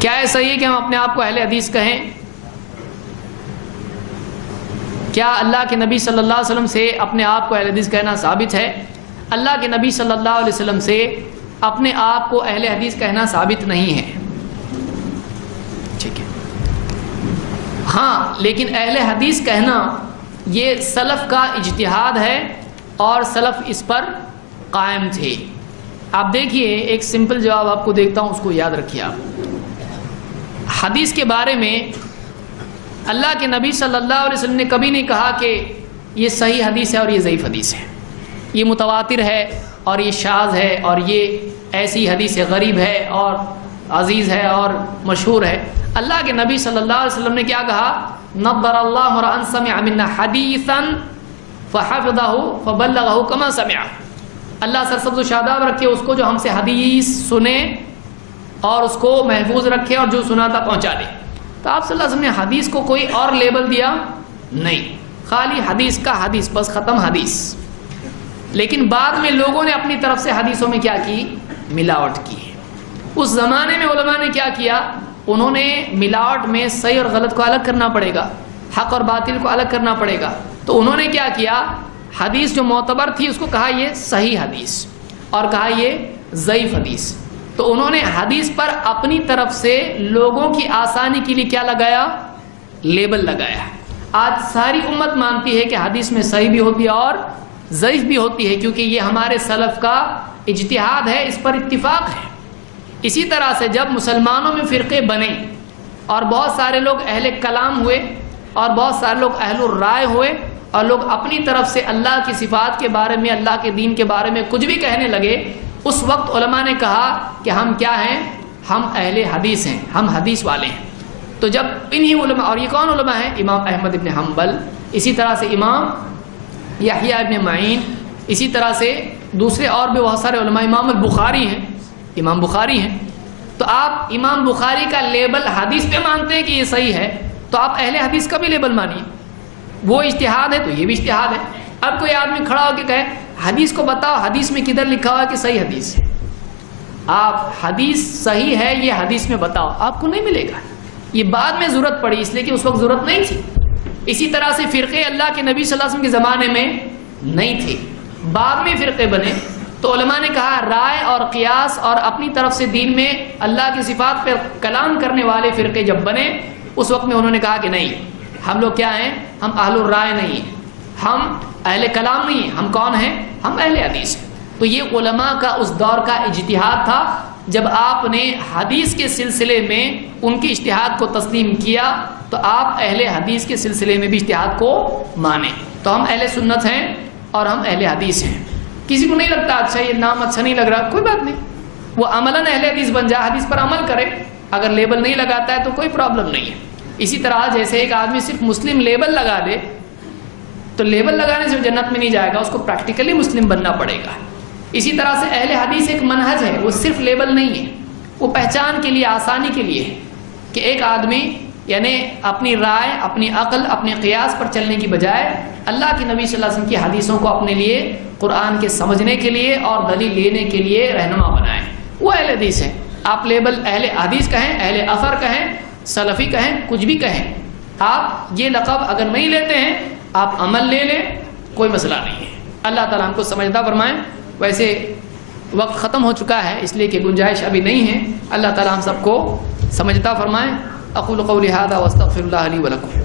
کیا ہے صحیح ہے کہ ہم اپنے آپ کو اہل حدیث کہیں؟ کیا اللہ کے نبی صلی اللہ علیہ وسلم سے اپنے آپ کو اہل حدیث کہنا ثابت ہے؟ اللہ کے نبی صلی اللہ علیہ وسلم سے اپنے آپ کو اہل حدیث کہنا ثابت نہیں ہے، ٹھیک ہے؟ ہاں، لیکن اہل حدیث کہنا یہ سلف کا اجتہاد ہے اور سلف اس پر قائم تھے۔ آپ دیکھیے، ایک سمپل جواب آپ کو دیکھتا ہوں، اس کو یاد رکھیے آپ۔ حدیث کے بارے میں اللہ کے نبی صلی اللہ علیہ وسلم نے کبھی نہیں کہا کہ یہ صحیح حدیث ہے اور یہ ضعیف حدیث ہے، یہ متواتر ہے اور یہ شاذ ہے، اور یہ ایسی حدیث غریب ہے اور عزیز ہے اور مشہور ہے۔ اللہ کے نبی صلی اللہ علیہ وسلم نے کیا کہا؟ نضر اللہ امرأ سمع منا حدیثا فحفظہ فبلغہ کما سمع۔ اللہ سرسبز و شاداب رکھے اس کو جو ہم سے حدیث سنے اور اس کو محفوظ رکھے اور جو سنا تھا پہنچا دے۔ تو آپ صلی اللہ علیہ وسلم نے حدیث کو کوئی اور لیبل دیا نہیں، خالی حدیث کا حدیث، بس ختم حدیث۔ لیکن بعد میں لوگوں نے اپنی طرف سے حدیثوں میں کیا کی؟ ملاوٹ کی۔ اس زمانے میں علماء نے کیا کیا؟ انہوں نے ملاوٹ میں صحیح اور غلط کو الگ کرنا پڑے گا، حق اور باطل کو الگ کرنا پڑے گا۔ تو انہوں نے کیا کیا؟ حدیث جو معتبر تھی اس کو کہا یہ صحیح حدیث اور کہا یہ ضعیف حدیث۔ تو انہوں نے حدیث پر اپنی طرف سے لوگوں کی آسانی کے لیے کیا لگایا؟ لیبل لگایا۔ آج ساری امت مانتی ہے کہ حدیث میں صحیح بھی ہوتی ہے اور ضعیف بھی ہوتی ہے، کیونکہ یہ ہمارے سلف کا اجتہاد ہے، اس پر اتفاق ہے۔ اسی طرح سے جب مسلمانوں میں فرقے بنے اور بہت سارے لوگ اہل کلام ہوئے اور بہت سارے لوگ اہل الرائے ہوئے اور لوگ اپنی طرف سے اللہ کی صفات کے بارے میں، اللہ کے دین کے بارے میں کچھ بھی کہنے لگے، اس وقت علماء نے کہا کہ ہم کیا ہیں؟ ہم اہل حدیث ہیں، ہم حدیث والے ہیں۔ تو جب انہی علماء، اور یہ کون علماء ہیں؟ امام احمد ابن حنبل، اسی طرح سے امام یحییٰ ابن معین، اسی طرح سے دوسرے اور بھی بہت سارے علماء، امام البخاری ہیں، امام بخاری ہیں۔ تو آپ امام بخاری کا لیبل حدیث پہ مانتے ہیں کہ یہ صحیح ہے، تو آپ اہل حدیث کا بھی لیبل مانیے۔ وہ اجتہاد ہے تو یہ بھی اجتہاد ہے۔ اب کوئی آدمی کھڑا ہو کے کہے حدیث کو بتاؤ، حدیث میں کدھر لکھا ہوا ہے کہ صحیح حدیث ہے؟ آپ حدیث صحیح ہے یہ حدیث میں بتاؤ، آپ کو نہیں ملے گا۔ یہ بعد میں ضرورت پڑی، اس لیے کہ اس وقت ضرورت نہیں تھی۔ اسی طرح سے فرقے اللہ کے نبی صلی اللہ علیہ وسلم کے زمانے میں نہیں تھے، بعد میں فرقے بنے۔ تو علماء نے کہا رائے اور قیاس اور اپنی طرف سے دین میں اللہ کی صفات پر کلام کرنے والے فرقے جب بنے، اس وقت میں انہوں نے کہا کہ نہیں، ہم لوگ کیا ہیں؟ ہم اہل الرائے نہیں ہیں، ہم اہل کلام نہیں ہیں، ہم کون ہیں؟ ہم اہل حدیث ہیں۔ تو یہ علماء کا اس دور کا اجتہاد تھا۔ جب آپ نے حدیث کے سلسلے میں ان کے اجتہاد کو تسلیم کیا تو آپ اہل حدیث کے سلسلے میں بھی اجتہاد کو مانیں۔ تو ہم اہل سنت ہیں اور ہم اہل حدیث ہیں۔ کسی کو نہیں لگتا اچھا یہ نام اچھا نہیں لگ رہا، کوئی بات نہیں، وہ عملاً اہل حدیث بن جائے، حدیث پر عمل کرے۔ اگر لیبل نہیں لگاتا ہے تو کوئی پرابلم نہیں ہے۔ اسی طرح جیسے ایک آدمی صرف مسلم لیبل لگا دے تو لیبل لگانے سے وہ جنت میں نہیں جائے گا، اس کو پریکٹیکلی مسلم بننا پڑے گا۔ اسی طرح سے اہل حدیث ایک منہج ہے، وہ صرف لیبل نہیں ہے، وہ پہچان کے لیے، آسانی کے لیے ہے کہ ایک آدمی یعنی اپنی رائے، اپنی عقل، اپنے قیاس پر چلنے کی بجائے اللہ کے نبی صلی اللہ علیہ وسلم کی حدیثوں کو اپنے لیے قرآن کے سمجھنے کے لیے اور دلیل لینے کے لیے رہنما بنائیں، وہ اہل حدیث ہیں۔ آپ لیبل اہل حدیث کہیں، اہل اثر کہیں، سلفی کہیں، کچھ بھی کہیں، آپ یہ لقب اگر نہیں لیتے ہیں آپ عمل لے لیں، کوئی مسئلہ نہیں ہے۔ اللہ تعالیٰ ہم کو سمجھدار فرمائیں۔ ویسے وقت ختم ہو چکا ہے، اس لیے کہ گنجائش ابھی نہیں ہے۔ اللہ تعالیٰ ہم سب کو سمجھدار فرمائیں۔ اقول قولی ھذا واستغفر اللہ لی ولکم۔